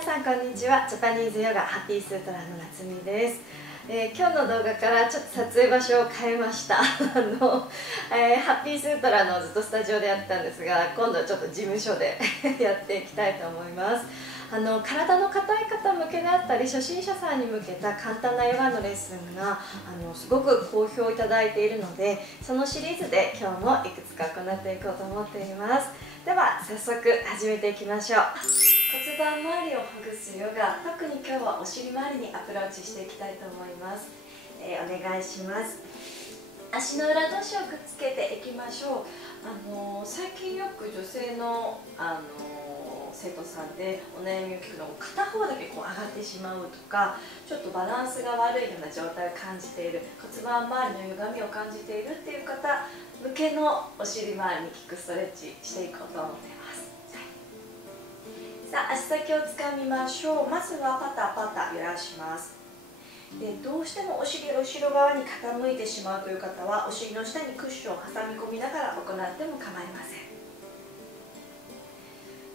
皆さんこんにちは。ジャパニーズヨガハッピースートラの夏美です。今日の動画からちょっと撮影場所を変えましたハッピースートラのずっとスタジオでやってたんですが、今度はちょっと事務所でやっていきたいと思います。体の硬い方向けであったり初心者さんに向けた簡単なヨガのレッスンがすごく好評いただいているので、そのシリーズで今日もいくつか行っていこうと思っています。では早速始めていきましょう。骨盤周りをほぐすヨガ、特に今日はお尻周りにアプローチしていきたいと思います。お願いします。足の裏同士をくっつけていきましょう。最近よく女性の生徒さんでお悩みを聞くのも、片方だけこう上がってしまうとか、ちょっとバランスが悪いような状態を感じている、骨盤周りの歪みを感じているっていう方向けのお尻周りに効くストレッチしていこうと思っています。さあ、足先をつかみましょう。まずはパタパタ揺らします。で、どうしてもお尻が後ろ側に傾いてしまうという方は、お尻の下にクッションを挟み込みながら行っても構いません。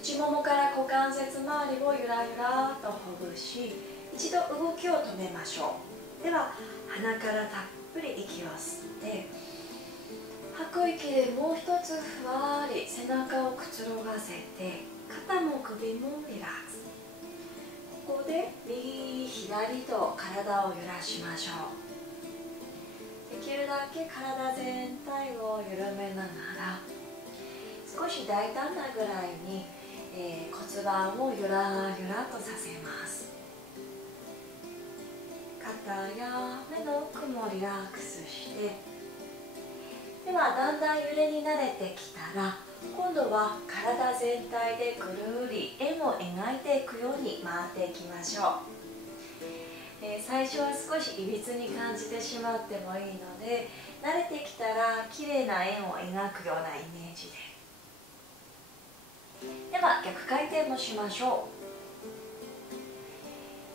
内ももから股関節周りをゆらゆらとほぐし、一度動きを止めましょう。では鼻からたっぷり息を吸って、吐く息でもう一つふわり背中をくつろがせて、肩も首もリラックス。ここで右左と体を揺らしましょう。できるだけ体全体を緩めながら、少し大胆なぐらいに骨盤をゆらゆらとさせます。肩や目の奥もリラックスして、ではだんだん揺れに慣れてきたら、今度は体全体でぐるり円を描いていくように回っていきましょう。最初は少しいびつに感じてしまってもいいので、慣れてきたら綺麗な円を描くようなイメージで。では逆回転もしましょ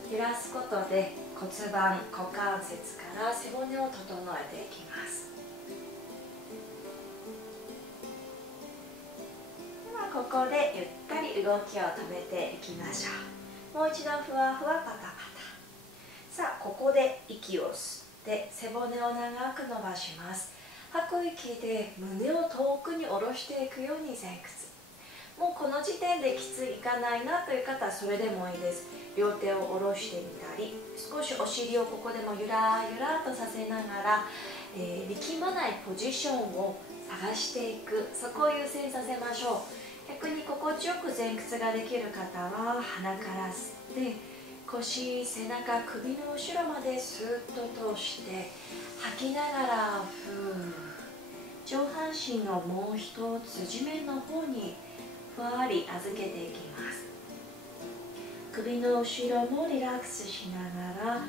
う。揺らすことで骨盤、股関節から背骨を整えていきます。ではここでゆったり動きを止めていきましょう。もう一度ふわふわパタパタ。さあ、ここで息を吸って背骨を長く伸ばします。吐く息で胸を遠くに下ろしていくように前屈。もうこの時点できついかないなという方はそれでもいいです。両手を下ろしてみたり、少しお尻をここでもゆらゆらとさせながら、力まないポジションを探していく、そこを優先させましょう。逆に心地よく前屈ができる方は鼻から吸って、腰、背中、首の後ろまでスーッと通して吐きながらふー。上半身をもう一つ地面の方にふわり預けていきます。首の後ろもリラックスしながら、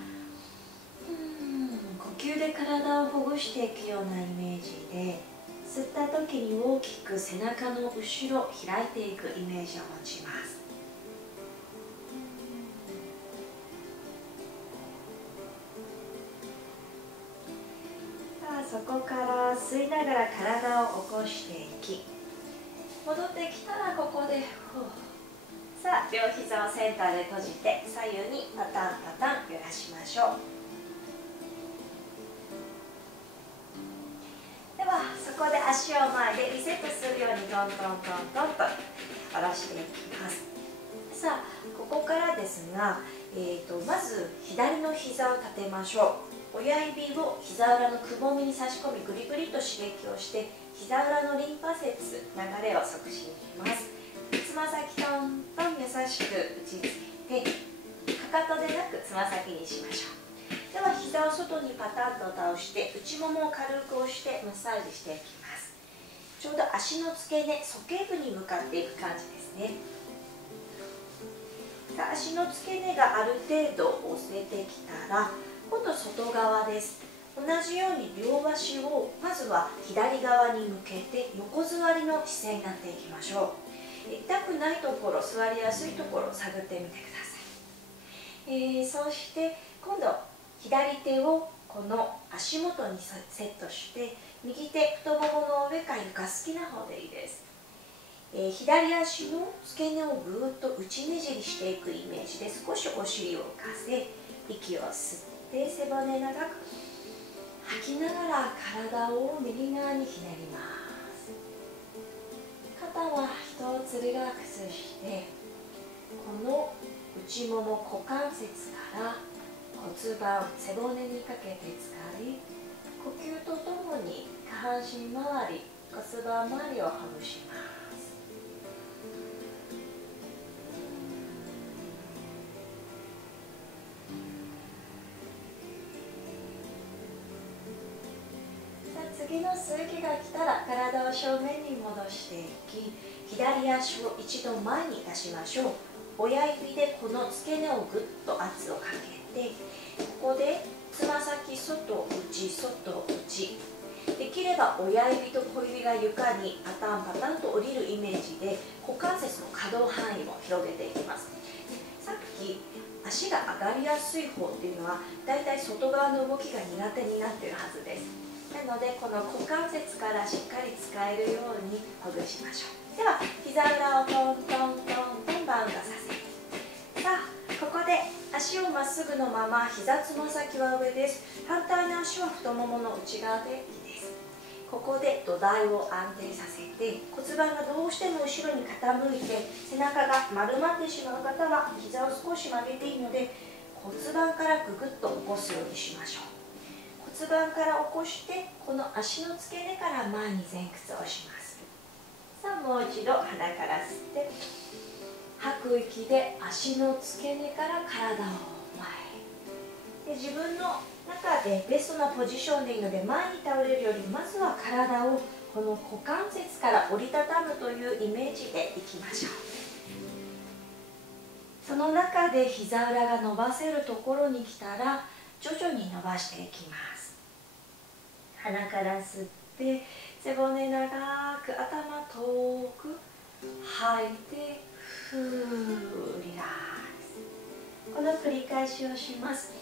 呼吸で体をほぐしていくようなイメージで、吸った時に大きく背中の後ろ開いていくイメージを持ちます。さあ、そこから吸いながら体を起こしていき、戻ってきたらここでさあ、両膝をセンターで閉じて左右にパタンパタン揺らしましょう。ではそこで足を前でリセットするようにトントントントンと下ろしていきます。さあ、ここからですが、まず左の膝を立てましょう。親指を膝裏のくぼみに差し込み、グリグリと刺激をして膝裏のリンパ節流れを促進します。つま先トントン優しく打ちつけて、かかとでなくつま先にしましょう。では膝を外にパタンと倒して、内ももを軽く押してマッサージしていきます。ちょうど足の付け根、鼠径部に向かっていく感じですね。さあ、足の付け根がある程度押せてきたら、今度外側です。同じように両足をまずは左側に向けて横座りの姿勢になっていきましょう。痛くないところ、座りやすいところを探ってみてください。そして今度左手をこの足元にセットして、右手太ももの上か床、好きな方でいいです。左足の付け根をぐーっと内ねじりしていくイメージで、少しお尻を浮かせ、息を吸って背骨長く吐きながら体を右側にひねります。肩は一つリラックスして、この内もも股関節から骨盤背骨にかけて使い、呼吸とともに下半身周り骨盤周りをほぐします。次の吸う息が来たら体を正面に戻していき、左足を一度前に出しましょう。親指でこの付け根をぐっと圧をかけて、ここでつま先外内外内、できれば親指と小指が床にパタンパタンと降りるイメージで股関節の可動範囲も広げていきます。さっき足が上がりやすい方っていうのはだいたい外側の動きが苦手になっているはずです。なのでこの股関節からしっかり使えるようにほぐしましょう。では膝裏をトントントントンバウンドさせて、さあここで足をまっすぐのまま膝つま先は上です。反対の足は太ももの内側でいいです。ここで土台を安定させて、骨盤がどうしても後ろに傾いて背中が丸まってしまう方は膝を少し曲げていいので、骨盤からぐぐっと起こすようにしましょう。骨盤から起こして、この足の付け根から前に前屈をします。さあもう一度鼻から吸って、吐く息で足の付け根から体を前で、自分の中でベストなポジションでいいので前に倒れるよりまずは体をこの股関節から折りたたむというイメージでいきましょう。その中で膝裏が伸ばせるところに来たら徐々に伸ばしていきます。鼻から吸って背骨長く頭遠く吐いて、ふーリラックス。この繰り返しをします。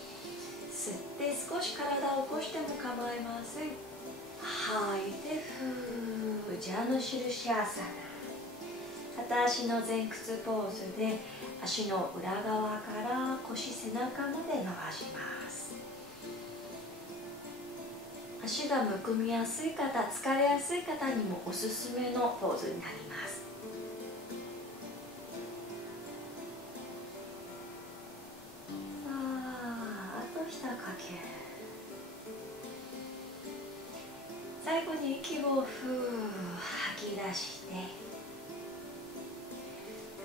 吸って少し体を起こしても構いません。吐いてふー、ジャヌシルシャーサナ。片足の前屈ポーズで足の裏側から腰背中まで伸ばします。足がむくみやすい方、疲れやすい方にもおすすめのポーズになります。さあ、あと一呼吸。最後に息をふー吐き出して、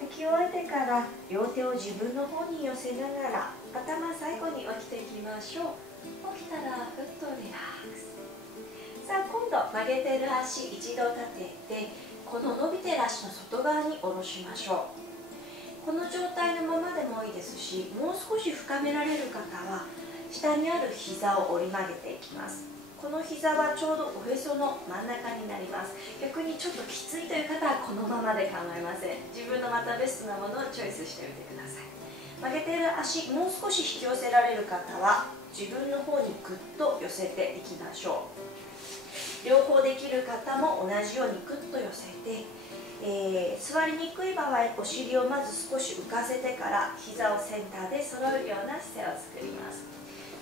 吐き終えてから両手を自分の方に寄せながら頭最後に起きていきましょう。起きたらふっとリラックス。さあ今度曲げてる足一度立てて、この伸びてる足の外側に下ろしましょう。この状態のままでもいいですし、もう少し深められる方は下にある膝を折り曲げていきます。この膝はちょうどおへその真ん中になります。逆にちょっときついという方はこのままで構いません。自分のまたベストなものをチョイスしてみてください。曲げている足もう少し引き寄せられる方は自分の方にぐっと寄せていきましょう。両方できる方も同じようにぐっと寄せて、座りにくい場合お尻をまず少し浮かせてから膝をセンターで揃うような姿勢を作ります。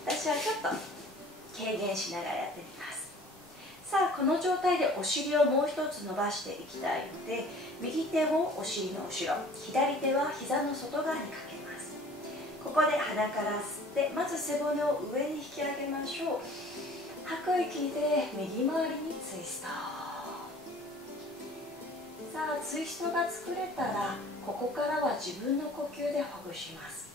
私はちょっと軽減しながらやってみます。さあこの状態でお尻をもう一つ伸ばしていきたいので、右手をお尻の後ろ、左手は膝の外側にかけます。ここで鼻から吸って、まず背骨を上に引き上げましょう。吐く息で右回りにツイスト。さあツイストが作れたら、ここからは自分の呼吸でほぐします。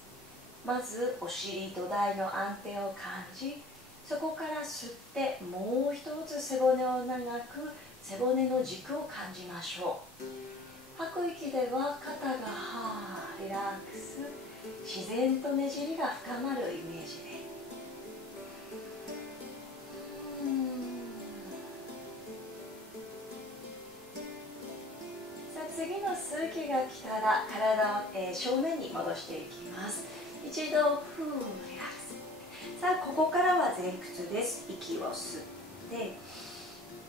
まずお尻土台の安定を感じ、そこから吸ってもう一つ背骨を長く背骨の軸を感じましょう。吐く息では肩がリラックス、自然とねじりが深まるイメージで、さあ次の吸う息が来たら体を、正面に戻していきます。一度ふーリラックス。さあここからは前屈です。息を吸って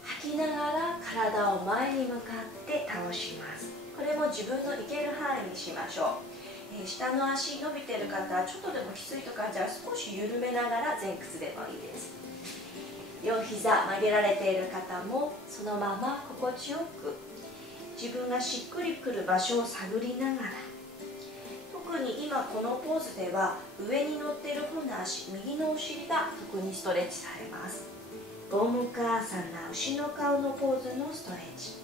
吐きながら体を前に向かって倒します。も自分の行ける範囲にしましょう。下の足伸びてる方、ちょっとでもきついと感じたら少し緩めながら前屈でもいいです。両膝曲げられている方もそのまま心地よく自分がしっくりくる場所を探りながら、特に今このポーズでは上に乗っている方の足、右のお尻が特にストレッチされます。ゴムカーサナ、牛の顔のポーズのストレッチ。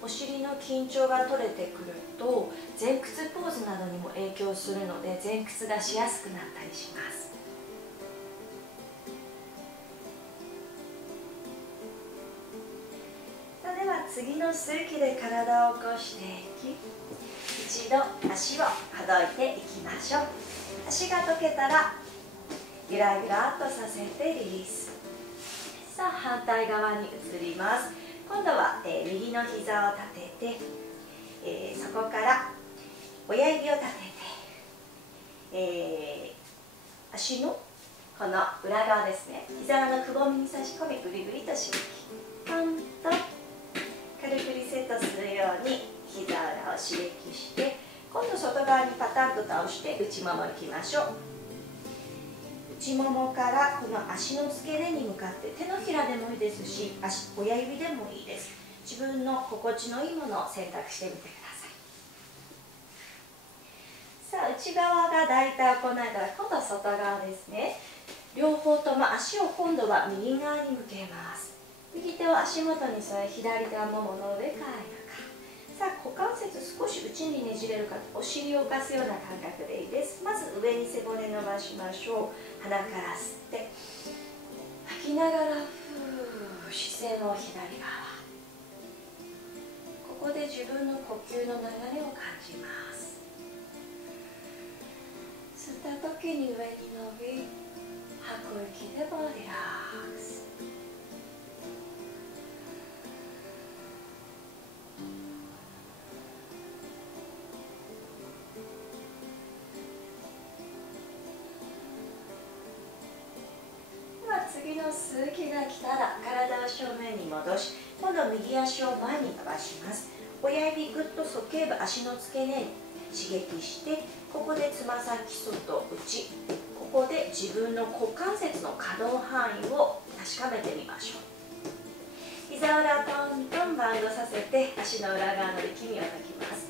お尻の緊張が取れてくると前屈ポーズなどにも影響するので、前屈がしやすくなったりします。それでは次の吸う息で体を起こしていき、一度足をほどいていきましょう。足が解けたらゆらゆらっとさせてリリース。さあ反対側に移ります。今度は、右の膝を立てて、そこから親指を立てて、足のこの裏側ですね、膝のくぼみに差し込みぐりぐりと刺激、ポンと軽くリセットするように膝裏を刺激して、今度外側にパタンと倒して内ももいきましょう。内ももからこの足の付け根に向かって手のひらでもいいですし、親指でもいいです。自分の心地のいいものを選択してみてください。さあ内側が大体行えたら今度は外側ですね。両方とも足を今度は右側に向けます。右手を足元に添え、左手はももの上か背中。さあ股関節少し内にねじれる方、お尻を浮かすような感覚でいいです。まず上に背骨伸ばしましょう。鼻から吸って吐きながら姿勢の左側。ここで自分の呼吸の流れを感じます。吸った時に上に伸び、吐く息でもリラックス。次の吸う息が来たら体を正面に戻し、今度は右足を前に伸ばします。親指ぐっと鼠径部、足の付け根に刺激して、ここでつま先外内、ここで自分の股関節の可動範囲を確かめてみましょう。膝裏トントンバウンドさせて足の裏側の力みを抜きます。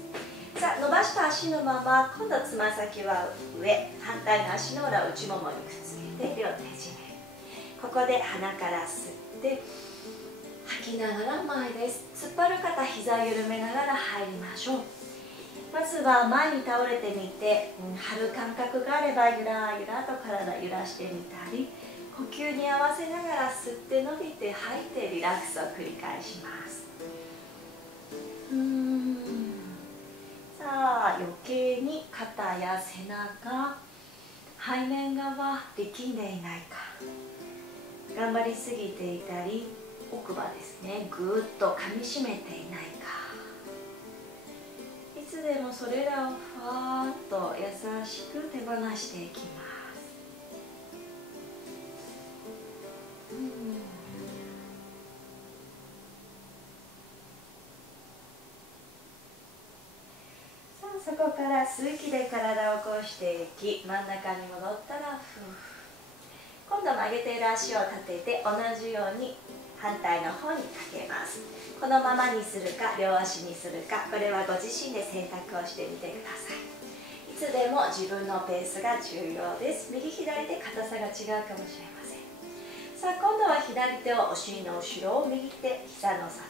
さあ伸ばした足のまま、今度つま先は上、反対の足の裏を内ももにくっつけて両手地面。ここで鼻から吸って吐きながら前です。突っ張る方、膝緩めながら入りましょう。まずは前に倒れてみて、張る感覚があればゆらゆらと体揺らしてみたり、呼吸に合わせながら吸って伸びて吐いてリラックスを繰り返します。さあ余計に肩や背中、背面側力んでいないか、頑張りすぎていたり、奥歯ですね、ぐーっと噛みしめていないか、いつでもそれらをふわーっと優しく手放していきます。さあそこから吸う息で体を起こしていき、真ん中に戻ったらふう。今度曲げている足を立てて同じように反対の方にかけます。このままにするか両足にするか、これはご自身で選択をしてみてください。いつでも自分のペースが重要です。右左で硬さが違うかもしれません。さあ今度は左手をお尻の後ろを、右手膝の外、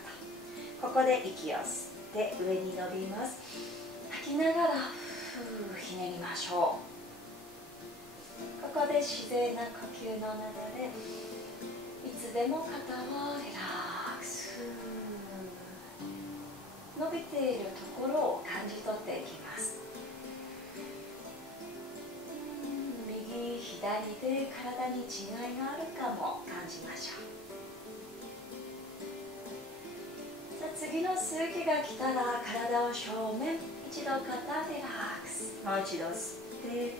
ここで息を吸って上に伸びます。吐きながらひねりましょう。ここで自然な呼吸の流れ、いつでも肩はリラックス。伸びているところを感じ取っていきます。右左で体に違いがあるかも感じましょう。さあ次の吸う息が来たら体を正面、一度肩リラックス。もう一度吸って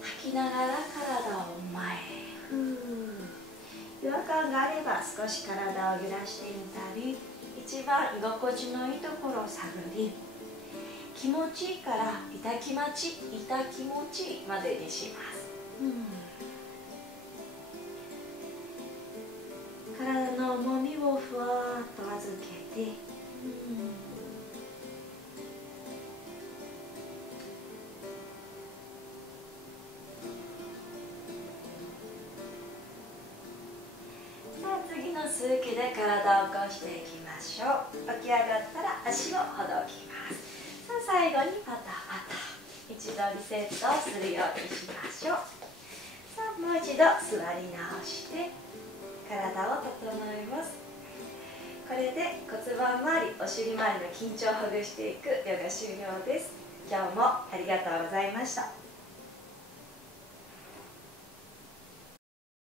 吐きながら体を前へ。違和感があれば少し体を揺らしてみたり、一番居心地のいいところを探り、気持ちいいから痛気持ちいいまでにします。体の重みをふわっと預けて、次の吸う息で体を起こしていきましょう。起き上がったら足をほどきます。さあ最後にパタパタ一度リセットをするようにしましょう。さあもう一度座り直して体を整えます。これで骨盤周り、お尻周りの緊張をほぐしていくヨガ終了です。今日もありがとうございました。